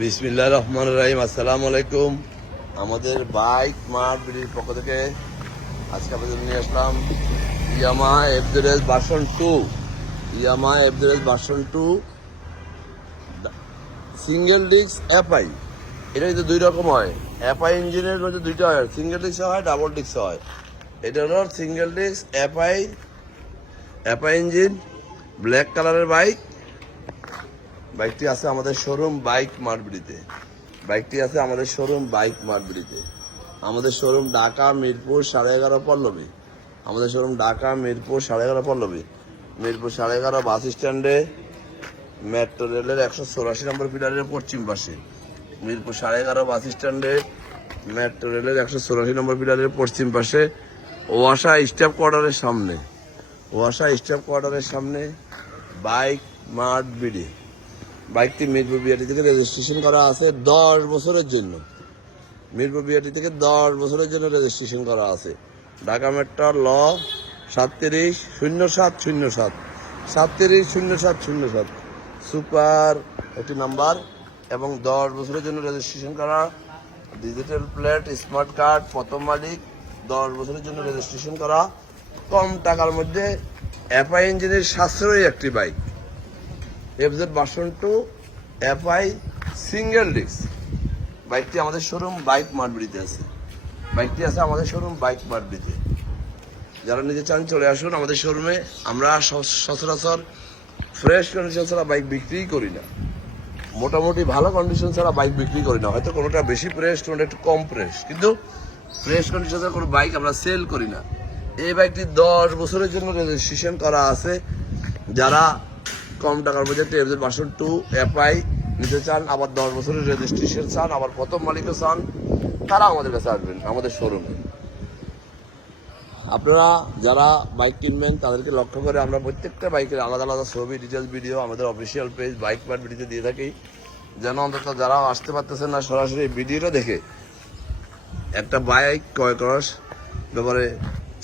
বিসমিল্লাহ রহমান রাহিম। আসসালাম আলাইকুম আমাদের বাইক মার্ট বিডির পক্ষ থেকে আজকে আপনাদের নিয়ে আসলাম Yamaha FZS version two. Yamaha FZS version two single disc FI. এটা কিন্তু দুই রকম হয়। এফআই ইঞ্জিনের মধ্যে দুইটা হয়। সিঙ্গেল ডিস্ক হয়, ডাবল ডিস্ক হয়। এটা হলো single disc FI FI engine, black কালারের বাইক। বাইকটি আছে আমাদের শোরুম বাইক মারবিড়িতে। বাইকটি আছে আমাদের শোরুম বাইক মারবিড়িতে। আমাদের শোরুম ঢাকা, মিরপুর, সাড়ে এগারো পল্লবী। আমাদের শোরুম ঢাকা, মিরপুর, সাড়ে এগারো পল্লবী। মিরপুর, সাড়ে এগারো বাস স্ট্যান্ডে, মেট্রো রেলের একশো চৌরাশি নম্বর পিলারের পশ্চিম পাশে। মিরপুর, সাড়ে এগারো বাস স্ট্যান্ডে, মেট্রো রেলের একশো চৌরাশি নম্বর পিলারের পশ্চিম পাশে, ওয়াসা স্টাফ কোয়ার্টারের সামনে। ওয়াসা স্টাফ কোয়ার্টারের সামনে বাইক মার্ট বিডি বাইকটি মিরপুর বিআরটি থেকে রেজিস্ট্রেশন করা আছে দশ বছরের জন্য। মিরপুর বিআরটি থেকে দশ বছরের জন্য রেজিস্ট্রেশন করা আছে। ঢাকা মেট্রো ল সাতত্রিশ শূন্য সাত শূন্য সাত। সাতত্রিশ শূন্য সাত শূন্য সাত। সুপার একটি নাম্বার এবং দশ বছরের জন্য রেজিস্ট্রেশন করা ডিজিটাল প্লেট, স্মার্ট কার্ড, প্রথম মালিক, দশ বছরের জন্য রেজিস্ট্রেশন করা। কম টাকার মধ্যে এফআই ইঞ্জিনের সাশ্রয়ী একটি bike. FZ version two FI single disc বাইকটি আমাদের শোরুম বাইক মার্টবিড়িতে আছে। বাইকটি আছে আমাদের শোরুম বাইক মার্টবিড়িতে যারা নিতে চান চলে আসুন আমাদের শোরুমে আমরা সচরাচর ফ্রেশ কন্ডিশন ছাড়া বাইক বিক্রি করি না। মোটামুটি ভালো কন্ডিশন ছাড়া বাইক বিক্রি করি না। হয়তো কোনোটা বেশি প্রেস কোনোটা একটু কম প্রেস কিন্তু ফ্রেশ কন্ডিশন ছাড়া কোনো বাইক আমরা সেল করি না। এই বাইকটি দশ বছরের জন্য রেজিস্ট্রেশন করা আছে। যারা কম টাকার মধ্যে টেবজের বাসন, টু, এফআই, নিতে চান, আবার দশ বছরের রেজিস্ট্রেশন চান, আবার প্রথম মালিকও চান, তারা আমাদের কাছে আসবেন, আমাদের শোরুমে আপনারা যারা বাইক কিনবেন, তাদেরকে লক্ষ্য করে আমরা প্রত্যেকটা বাইকের আলাদা আলাদা ছবি ডিটেলস ভিডিও আমাদের অফিসিয়াল পেজ বাইক পার্ট ভিডিওতে দিয়ে থাকি। যেন অন্তত যারা আসতে পারতেছেন না, সরাসরি ভিডিওটা দেখে একটা বাইক ক্রয় করার ব্যাপারে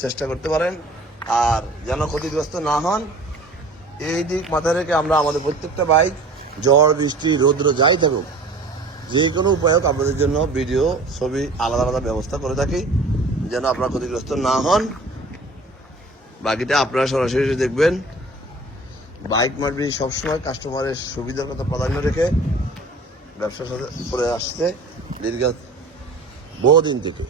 চেষ্টা করতে পারেন। আর যেন ক্ষতিগ্রস্ত না হন এই দিক মাথায় রেখে আমরা আমাদের প্রত্যেকটা বাইক ঝড় বৃষ্টি, রৌদ্র যাই থাকুক, যে কোনো উপায় হোক আপনাদের জন্য ভিডিও, ছবি, আলাদা আলাদা ব্যবস্থা করে থাকি, যেন আপনারা ক্ষতিগ্রস্ত না হন। বাকিটা আপনারা সরাসরি দেখবেন। বাইক মারবি সবসময় কাস্টমারের সুবিধার কথা প্রাধান্য রেখে ব্যবসার সাথে করে আসছে দীর্ঘ বহুদিন থেকে।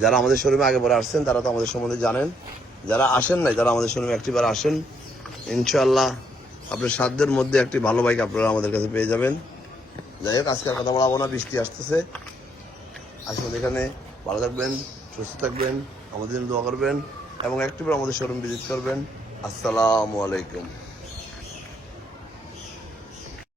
যারা আমাদের শোরুমে আগে পরে আসছেন, তারা তো আমাদের সম্বন্ধে জানেন। যারা আসেন নাই তারা আমাদের শোরুমে একটিবার আসেন ইনশাল্লাহ আপনার সাধ্যের মধ্যে একটি ভালো বাইক আপনারা আমাদের কাছে পেয়ে যাবেন। যাই হোক, আজকে আর কথা বলাবো না, বৃষ্টি আসতেছে। আসলে এখানে, ভালো থাকবেন, সুস্থ থাকবেন, আমাদের জন্য দোয়া করবেন এবং একটিবার আমাদের শোরুম ভিজিট করবেন। আসসালামু আলাইকুম।